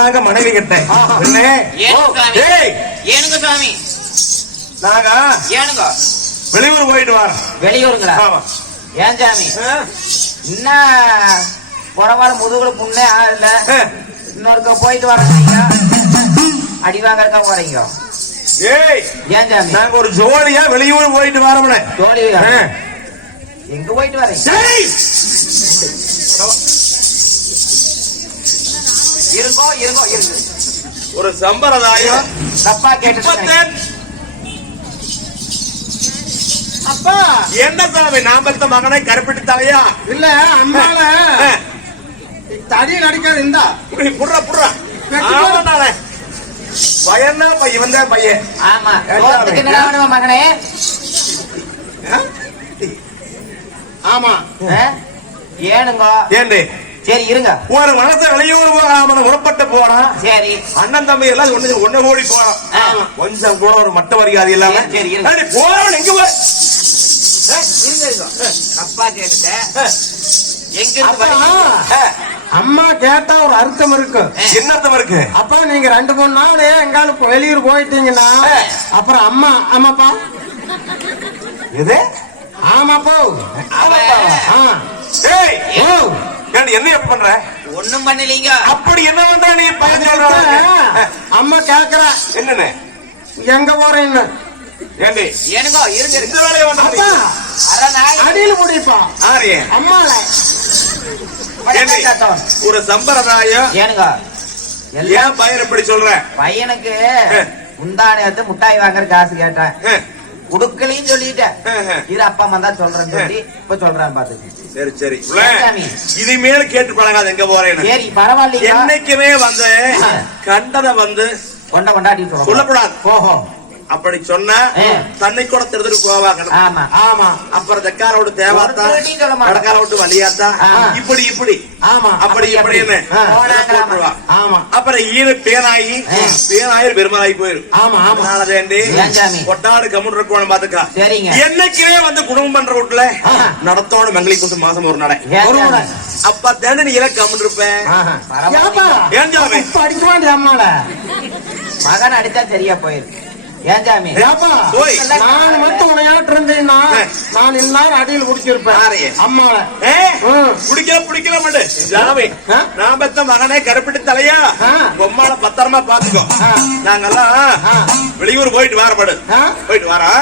சொல்றாங்க மனைவி கிட்ட. ஏனுங்க சாமி நாங்க ஏனுங்க? வெளியூர் போயிட்டு வரோம் வெளியூருங்களா? ஏன் சாமி? என்ன? புறவாட முதுகுல புண்ணே ஆகல. இன்னொருக்க போயிட்டு வரீங்க அடி வாங்கறக்கா போறீங்க? ஏய் ஏன் சாமி? நாங்க ஒரு ஜோடியா வெளியூர் போயிட்டு வரோம்னே. ஆ. எங்க போயிட்டு வரீங்க? இருங்கோ இருங்கோ இருங்க. ஒரு சம்பிரதாயம். தப்பா கேட்டு இப்பத்தேன் அப்பா! என்ன சாமி நான் பெத்த மகனை கருப்பிட்டு தலையா இல்ல அம்மால தடி நடிக்காது இந்தா. புடுறா புடுறா. பையன் தான் பையன் இவன் தான் பையன். ஆமா. மகனே? ஆமா? ஏனுங்க. ஏண்டி சரி இருங்க. ஒரு மனசை வெளியூர் போகாம உறப்பட்டு போனா சரி. அண்ணன் தம்பி எல்லாம் ஒண்ணு ஒண்ணு ஓடி ஆ. கொஞ்சம் கூட ஒரு மட்ட மரியாதை இல்லாம சரி, போறவன் எங்க போய்? தப்பா கேட்டுட்டேன் எங்க இருந்து அப்பா, வரீங்க? அம்மா கேட்டா ஒரு அர்த்தம் இருக்கு. என்னத்தம் இருக்கு? அப்பா நீங்க ரெண்டு மூணு நாள் எங்காலும் வெளியூர் போயிட்டீங்கன்னா அப்புறம் அம்மா ஆமாப்பா. எது? ஆமாப்பா. அவன் ஆ. ஏய்! ஓ. ஏண்டி, என்ன பண்ற? ஒண்ணும் பண்ணலீங்க. அப்படி என்ன பண்ற நீ அம்மா கேக்குற. என்னன்னு எங்க போறேன்னு ஏண்டி ஏனுங்க இருங்க இந்த வேலையை நாள் அடியில முடிப்பா. ஆரியே அம்மால. ஒரு சம்பிரதாயம். ஏனுங்க எல்லாம் பையன் இப்படி சொல்ற? பையனுக்கு முந்தானத்து முட்டாய் வாங்குற காசு கேட்டேன். குடுக்கலையும் சொல்லிட்டேன். இரு அப்பா அம்மா தான் சொல்றேன்னு சொல்லி இப்ப சொல்றேன் பாத்துக்கு சரி சரி. இனிமேல் கேட்டு பழகாது எங்க போறேன்னு. சரி பரவாயில்லையா என்னைக்குமே வந்து கண்டதை வந்து கொண்ட கொண்டாடி சொல்ல சொல்லக்கூடாது. ஓஹோ அப்படி சொன்னா. தன்னை கூட திருத்துட்டு போவாங்க. ஆமா. ஆமா. அப்புறம் தெக்கார விட்டு தேவாத்தா ஒருத்தரையும் சொல்ல மாட்டான். கடக்கார விட்டு வழியாத்தா. இப்படி இப்படி. ஆமா. அப்படி இப்படின்னு. ஆமா. அப்புறம் ஈர பேனாயி ஆ. பேனாயி பெருமலாகி போயிரும். ஆமா ஆமா. வேண்டி? கொட்டாடு கம்முன் இருக்கணும் பாத்துக்கா சரிங்க. என்னைக்குமே வந்து குடும்பம் பண்ற வீட்டுல. நடத்தோட மங்களி குசு மாசம் ஒரு. சாமி? அப்ப தானே நீ இலக்கு கம்முன் இருப்பேன். ஏன் அம்மால மகன் அடிச்சா சரியா போயிருக்கு ஏன் சாமி ஏப்பா. நான் மட்டும் உனையாட்டு இருந்தேன்னா. நான் இந்நேரம் அடியில் குடிச்சிருப்பேன் யாரையே? அம்மால ஏ, ம். பிடிக்கல பிடிக்கல மாட்டு ஜாமி ஆ? நான் பெத்த மகனே கருப்பிட்டு தலையா. பொம்மால பத்திரமா பாத்துக்கோ. நாங்கெல்லாம். வெளியூர் போயிட்டு வர மாடு? போயிட்டு வரா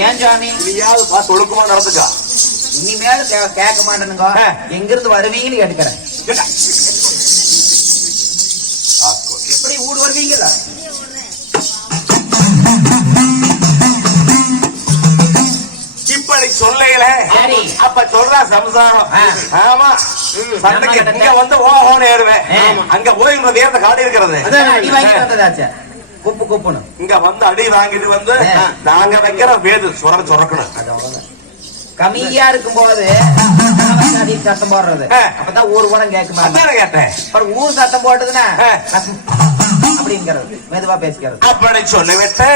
ஏன் சாமி நீயாவது பார்த்து ஒழுக்கமா நடந்துக்கா இனிமேல் கேட்க மாட்டேனுங்க ஆ. எங்க இருந்து வருவீங்கன்னு கேட்டுக்கிறேன் கேட்டா. எப்படி ஊடு வருவீங்களா சரி. அப்ப சொல்றா சம்சாரம். ஆமா சண்டைக்கு இங்க வந்து ஓஹோன்னு ஏறுவேன். அங்க போய் இந்த காட்டி இருக்கிறது குப்பு குப்புன்னு இங்க வந்து அடி வாங்கிட்டு வந்து. நாங்க வைக்கிற வேது சுரக்க சுரக்கணும். கம்மியா இருக்கும்போது அடி சத்தம் போடுறது. அப்பதான் ஊர் கூட கேட்குமா கேட்டேன் ஊர் சத்தம் போட்டதுன்னா. அப்படிங்கிறது மெதுவா பேசிக்கிறது அப்படி சொல்லிவிட்டு.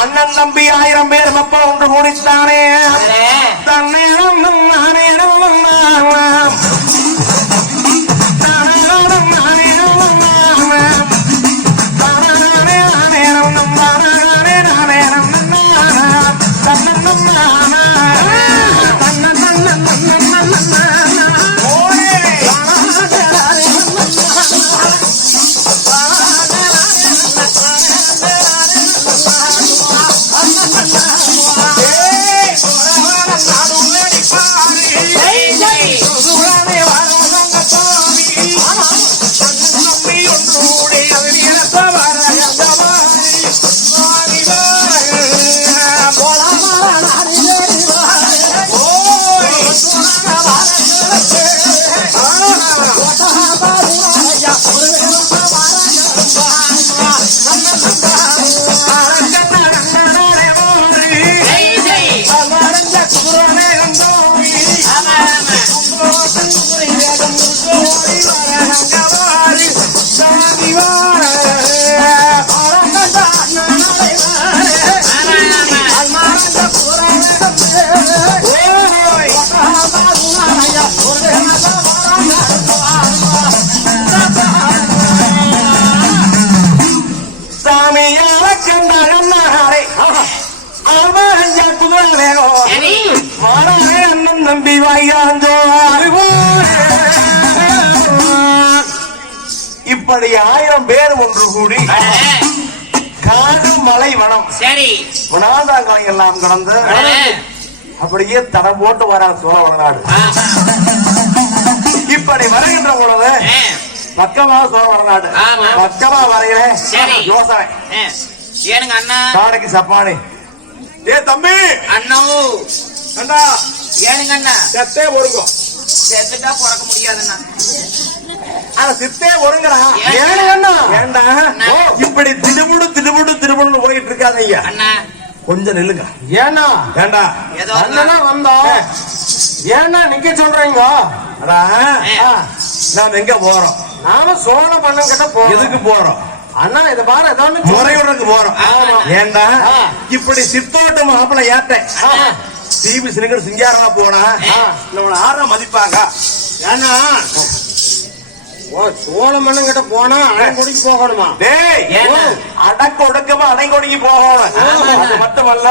அண்ணன் தம்பி ஆயிரம் பேர் மப்ப ஒன்று கூடித்தானே அடே. தன்னேரம் நானேரம் அண்ணன் நம்பி வாயாந்தோ இப்படி ஆயிரம் பேர் ஒன்று கூடி காடு மலை வனம். சரி. குணாதாங்களை எல்லாம் கடந்து அப்படியே தடம் போட்டு வர சோழ வளநாடு இப்படி வருகின்ற பொழுது பக்கமா சோழ வளநாடு. பக்கமா வரைகிறேன். யோசனை. ஏனுங்க அண்ணா? காடைக்கு சப்பானி. ஏ தம்பி! அண்ணோ! அண்ணா. ஏனுங்க அண்ணா செத்தே ஒருங்கும் செத்துட்டா பிறக்க முடியாதுண்ணா. ஆனா சித்தே ஒருங்கடா ஏன்? ஏன் அண்ணா. ஏண்டா. இப்படி திடுமுடு திடுமுடு திடுமுடுன்னு போயிட்டு இருக்காத ஐயா. அண்ணா. கொஞ்சம் நில்லுங்க. ஏன்னா ஏண்டா? அண்ணனா வந்தோம் ஏன்னா நிக்க சொல்றீங்க. நாம் எங்க போறோம்? நானும் சோழ பண்ணம் கிட்ட போறோம். எதுக்கு போறோம்? அண்ணா இத பாரு ஏதோ. முறையுடனுக்கு போறோம். ஏண்டா. இப்படி சித்தோட்டு மாப்பிளை ஏத்தேன். அண்ணா. டிவி சினிகர் சிங்காரமா போனா. நம்மள ஆறா மதிப்பாங்க ஏன்னா சோழ மண்ணம் கிட்ட போனா அண்ணன் குடிக்கு போகணுமா? அடக்க ஒடுக்கமா அடைங்கொடுங்கி போகணும். அது மட்டுமல்ல.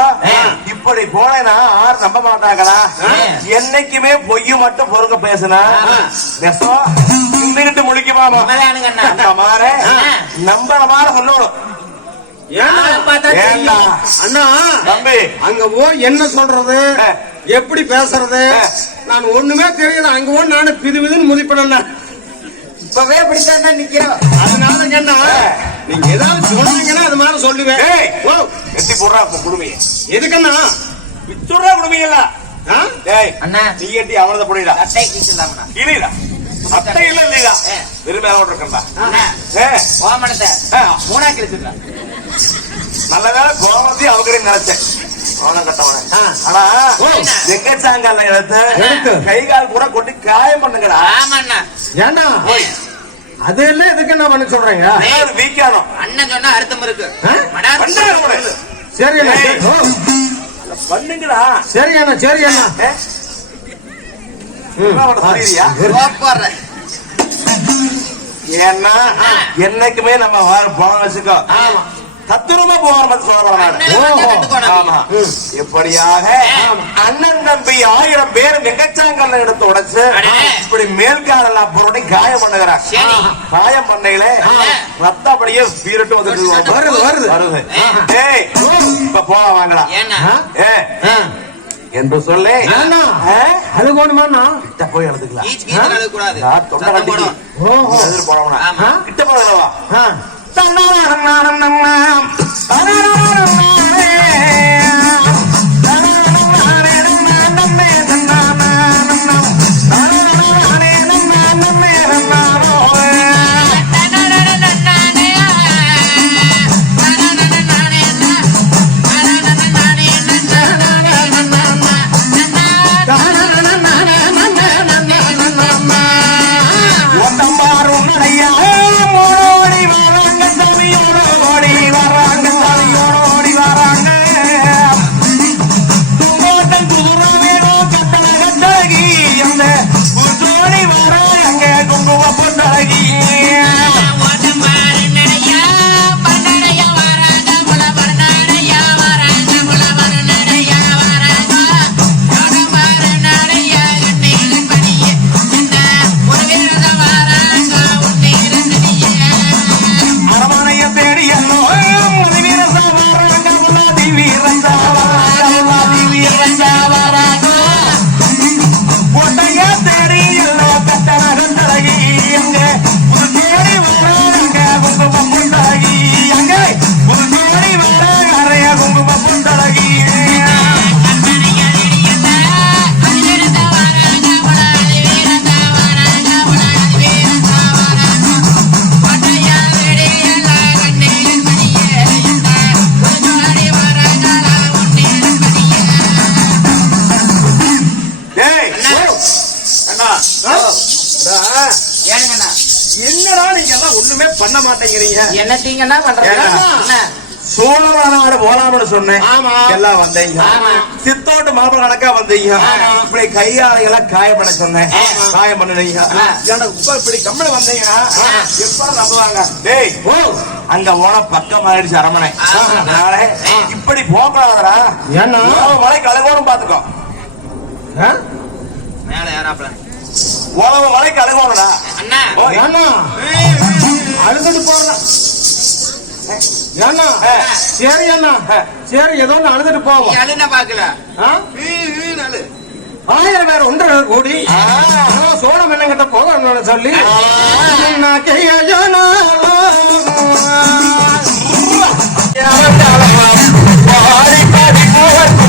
இப்படி போனேன்னா ஆறு நம்ப மாட்டாங்களா. என்னைக்குமே பொய்யும் மட்டும் பொறுக்க பேசுனா. நெசம் நின்னுகிட்டு முழிக்குமாமா. நம்புற மாதிரி சொல்லணும் ஏன்னா ஆளை பார்த்தா ஏண்டா தெரியும். அண்ணா தம்பி. அங்க போய் என்ன சொல்றது. எப்படி பேசுறது. நான் ஒண்ணுமே தெரியல அங்க போய் நானு பிது பிதுன்னு முதிப்பேன் இப்பவே இப்படித்தான் நிக்கிறோம். அதனால என்ன நீங்க ஏதாவது சொன்னீங்கன்னா அது மாதிரி சொல்லுவேன். ஓ, எட்டி போடுறா இப்ப குடுமைய. எதுக்கண்ணா? விச்சுடுறா குடுமையில அண்ணா. நீ எட்டி அவனத புடிடா சட்டை கீச்சுதாம்ண்ணா இல்லைடா அட்டை இல்ல இல்லைடா. ஆ. வெறும் மேல இருக்கா ஆ. மூணா கிழிச்சுடா நல்ல வேலை கோமத்தையும் அவங்களே நினைச்சேன். கை கால் கூட கொட்டி காயம் பண்ணுங்கடா. ஏண்டா? அது எல்லாம் எதுக்கு என்ன பண்ண சொல்றீங்க? அது வீக்கானும். அண்ணன் சொன்னா அர்த்தம் இருக்கு. சரி பண்ணுங்கடா. சரி அண்ணா. சரி அண்ணா. ஏன்னா என்னைக்குமே நம்ம போன வச்சுக்கோ. வந்தா கட்டுக்கோணும். ஆமா. இப்படியாக அண்ணன் தம்பி ஆயிரம் பேர் வெங்கச்சாங்கல்ல எடுத்து உடைச்சு. இப்படி மேல்காலெல்லாம் பொருளை காயம் பண்ணுகிறார். காயம் பண்ணையில ரத்த அப்படியே பீரட்டு வந்துட்டு வருது, வருது. வருது. ஏய் இப்ப போக வாங்கலாம்? ஏ. என்று சொல்லி? அது போகணுமாண்ணா கிட்ட போய் யார் தொண்டை சத்தம் கட்டிக்கு? ஓஹோ. எதிர் போனவனா ஆமா. கிட்ட மாட்டேங்கிறீங்க. சோழவனாடு போலாம்னு சொன்னேன். ஆமா. எல்லாம் வந்தீங்க. ஆமா. சித்தோட்டு மாப்பிள கணக்கா வந்தீங்க. இப்படி கையாளையெல்லாம் காயம் பண்ண சொன்னேன். காயம். ஏன்னா இப்ப இப்படி கம்மல வந்தீங்கன்னா. எப்ப நம்புவாங்க? டேய் ஓ அங்க போன பக்கம் ஆயிடுச்சு அரமனை இப்படி போகக்கூடாதரா ஏன்னா? மலை கலகோணும் பாத்துக்கோ? மேல யாராப்ல உழவு மலை கலகோணும்டா அண்ணா. அழுதுட்டு ஏன்னா ஆ. சரி அண்ணா. சரி ஏதோ ஒண்ணு அழுதுட்டு போவோம். அழுன பாக்கல. ஆயிரம் பேர் ஒன்று கூடி சோழம் என்னங்கிட்ட போகணும்னு சொல்லி. நான் கையனா பாடி பாடி பூவர்க்கு